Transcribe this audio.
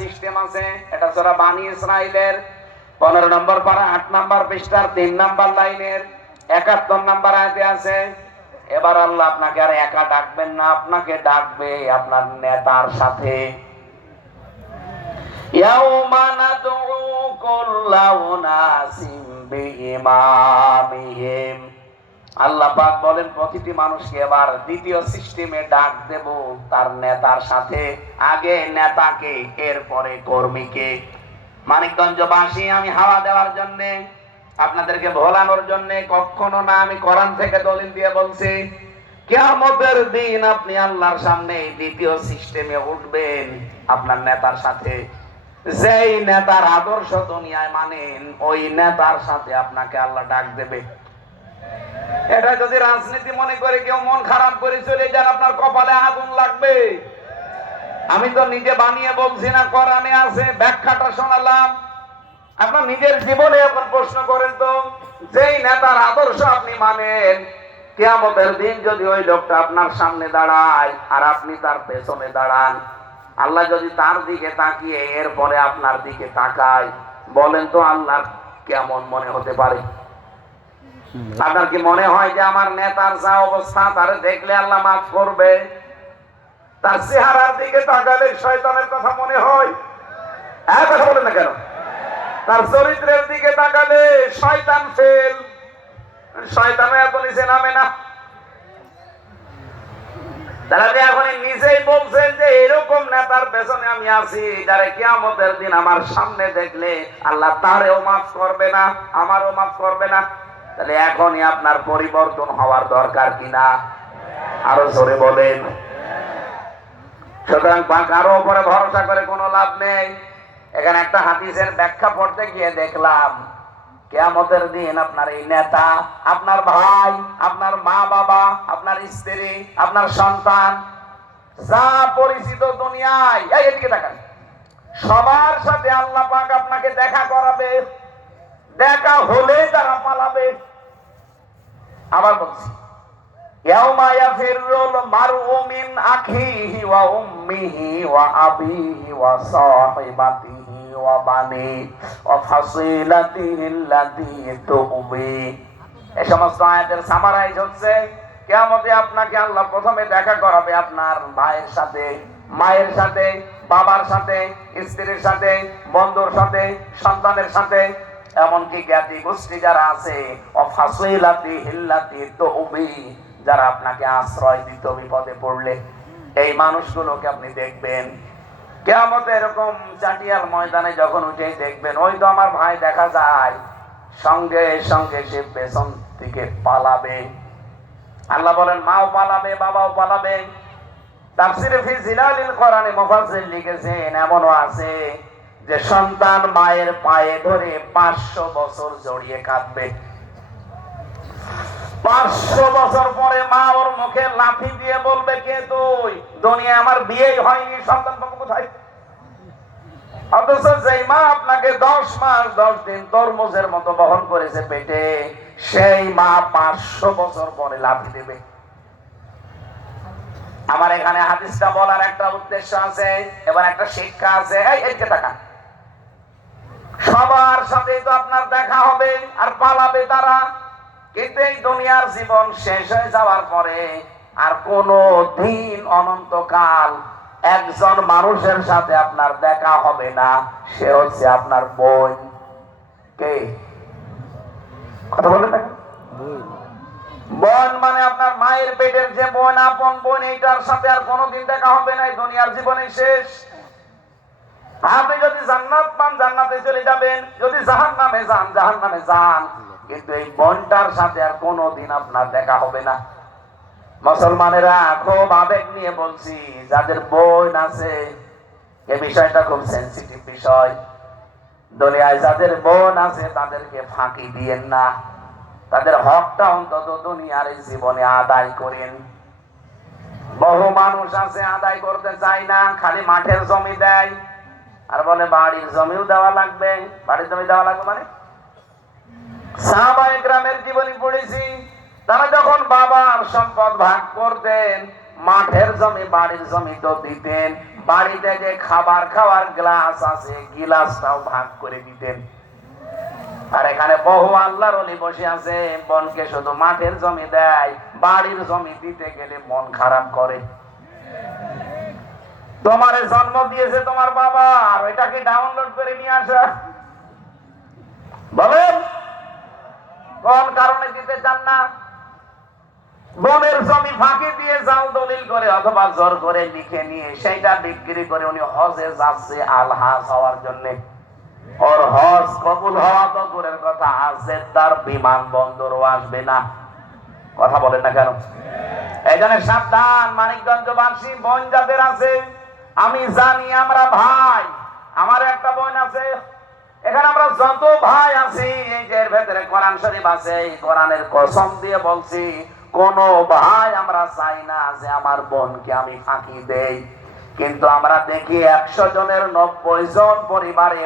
System আছে। এটা সূরা বানী ইসরাঈলের 15 নম্বর পারা 8 নম্বর পৃষ্ঠার 3 নম্বর লাইনের 71 নম্বর আয়াতে আছে। এবার আল্লাহ আপনাকে আর একা ডাকবেন না, আপনাকে ডাকবে আপনার নেতার সাথে। ইয়াউমা নাদউ কুল্লা উনাসিম বিইমামিহিম। আল্লাহ পাক বলেন প্রতিটি মানুষকে এবার দ্বিতীয় সিস্টেমে ডাক দেব তার নেতার সাথে। আগে নেতাকে, এরপরে কর্মীকে। মানিকগঞ্জবাসী, আমি হাওয়া দেওয়ার জন্য, আপনাদেরকে ভোলানোর জন্য কখনো না, আমি কোরআন থেকে দলিল দিয়ে বলছি, কিয়ামতের দিন আপনি আল্লাহর সামনে দ্বিতীয় সিস্টেমে উঠবেন আপনার নেতার সাথে। যেই নেতার আদর্শ দুনিয়ায় মানেন, ওই নেতার সাথে আপনাকে আল্লাহ ডাক দেবে। এটা যদি রাজনীতি মনে করে কেউ মন খারাপ করে চলে যান, আপনার কপালে আগুন লাগবে। আমি তো নিজে বানিয়ে বলছি না, কোরআনে আছে, ব্যাখ্যাটা শোনালাম। আপনার নিজের জীবনে এখন প্রশ্ন করেন তো, যেই নেতার আদর্শ আপনি মানেন, কিয়ামতের দিন যদি ওই লোকটা আপনার সামনে দাঁড়ায় আর আপনি তার পেছনে দাঁড়ান, আল্লাহ যদি তার দিকে তাকিয়ে এরপরে আপনার দিকে তাকায়, বলেন তো আল্লাহর কেমন মনে হতে পারে? আপনার কি মনে হয় যে আমার নেতার যা অবস্থা, তারে দেখলে আল্লাহ মাফ করবে? তার চেহারার দিকে তাকালে শয়তানের কথা মনে হয়? কথা বলেন না কেন? তার চরিত্রের দিকে তাকালে শয়তান ফেল। শয়তান এত নিচে নামে না। তারা এখন নিজেই বলছেন যে এরকম নেতার পেছনে আমি আছি, যারা কিয়ামতের দিন আমার সামনে দেখলে আল্লাহ তারেও মাফ করবে না, আমারও মাফ করবে না। তাহলে এখনই আপনার পরিবর্তন হওয়ার দরকার কিনা? আরো জোরে বলেন। সুতরাং কারো উপরে ভরসা করে কোনো লাভ নেই। এখানে একটা হাদিসের ব্যাখ্যা পড়তে গিয়ে দেখলাম, কিয়ামতের দিন আপনার এই নেতা, আপনার ভাই, আপনার মা বাবা, আপনার স্ত্রী, আপনার সন্তান, যা পরিচিত দুনিয়ায়, এদিকে তাকান, সবার সাথে আল্লাহ পাক আপনাকে দেখা করাবে। দেখা হলে তারা পালাবে। আবার বলছি, ইয়াউমা ইয়াফিরুল মারউ মিন আখিহি ওয়া উম্মিহি ওয়া আবিহি ওয়া সাহিবাতিহি ওয়া বানি ওয়া ফাসিলাতিহি আল্লাতী তুবি। এই সমস্ত আয়াতের সামারাইজ হচ্ছে, কিয়ামতে আপনাকে আল্লাহ প্রথমে দেখা করাবে আপনার ভাইয়ের সাথে, মায়ের সাথে, বাবার সাথে, স্ত্রীর সাথে, বন্ধুর সাথে, সন্তানের সাথে, এমনকি জ্ঞাতি গোষ্ঠী যারা আছে, যারা আপনাকে আশ্রয় দিত বিপদে পড়লে, এই মানুষগুলোকে আপনি দেখবেন। কিয়ামতে এরকম চাটিয়াল ময়দানে যখন উঠেই দেখবেন, ওই তো আমার ভাই দেখা যায়, সঙ্গে সঙ্গে সে পেছন থেকে পালাবে। আল্লাহ বলেন মাও পালাবে, বাবাও পালাবে। তাফসীরে ফি জিলালিল কোরআনে মুফাসসির লিখেছেন, এমনও আছে যে সন্তান মায়ের পায়ে ধরে 500 বছর জড়িয়ে কাঁদবে। 500 বছর পরে মা ওর মুখে লাথি দিয়ে বলবে, কে তুই? দুনিয়া আমার বিয়েই হয়নি, সন্তান বাবু কোথায়? অথচ যেই মা আপনাকে 10 মাস 10 দিন তরমুজের মতো বহন করেছে পেটে, সেই মা 500 বছর পরে লাথি দেবে। আমার এখানে হাদিসটা বলার একটা উদ্দেশ্য আছে, এবার একটা শিক্ষা আছে। এই টাকা সবার সাথে তো আপনার দেখা হবে আর পালাবে তারা, কিন্তু এই দুনিয়ার জীবন শেষ হয়ে যাওয়ার পরে আর কোনো দিন অনন্তকাল একজন মানুষের সাথে আপনার দেখা হবে না, সে হচ্ছে আপনার বোন। কে? কথা বলে না? বোন মানে আপনার মায়ের পেটের যে বোন, আপন বোন, এইটার সাথে আর কোনোদিন দেখা হবে না, দুনিয়ার জীবনে শেষ। আপনি যদি জান্নাত পান জান্নাতে চলে যাবেন, যদি জাহান্নামে যান জাহান্নামে যান, কিন্তু এই বোনটার সাথে আর কোনোদিন আপনার দেখা হবে না। মুসলমানেরা খুব আবেগ নিয়ে বলছি, যাদের বোন আছে, এই বিষয়টা খুব সেনসিটিভ বিষয়। দুনিয়ায় যাদের বোন আছে তাদেরকে ফাঁকি দিয়েন না, তাদের হকটা অন্তত দুনিয়ার এই জীবনে আদায় করেন। বহু মানুষ আছে আদায় করতে চায় না, খালি মাঠের জমি দেয় আর বলে বাড়ির জমিও দেওয়া লাগবে। বাড়ির জমি দেওয়া লাগবে মানে? সাহাবায়ে কেরামের জীবনী পড়েছি, তারা যখন বাবার সম্পদ ভাগ করতেন, মাঠের জমি বাড়ির জমি তো দিতেন, বাড়িতে যে খাবার খাওয়ার গ্লাস আছে গিলাসটাও ভাগ করে দিতেন। আর এখানে বহু আল্লাহর ওলি বসে আছে, বোনকে শুধু মাঠের জমি দেয়, বাড়ির জমি দিতে গেলে মন খারাপ করে। তোমারে জন্ম দিয়েছে তোমার বাবা, আর এটাকে ডাউনলোড করে নিয়ে আসা, বলেন কোন কারণে দিতে চান না? বোনের জমি ফাঁকি দিয়ে জাল দলিল করে অথবা জোর করে লিখে নিয়ে সেইটা বিক্রি করে উনি হজে যাচ্ছে আলহাজ হওয়ার জন্য। ওর হজ কবুল হওয়া তো দূরের কথা, জেদ্দার বিমানবন্দরও আসবে না। কথা বলেন না কেন? এই জন্য সাবধান মানিকগঞ্জবাসী বোন যাদের আছে, আমি জানি আমরা ভাই, আমার একটা বোন আছে, এখানে আমরা যত ভাই আছি এই যে এর ভেতরে কোরআন শরীফ আছে, এই কোরআনের কসম দিয়ে বলছি কোন ভাই আমরা চাই না যে আমার বোনকে আমি ফাঁকি দেই, কিন্তু আমরা দেখি 100 জনের 90 জন পরিবারে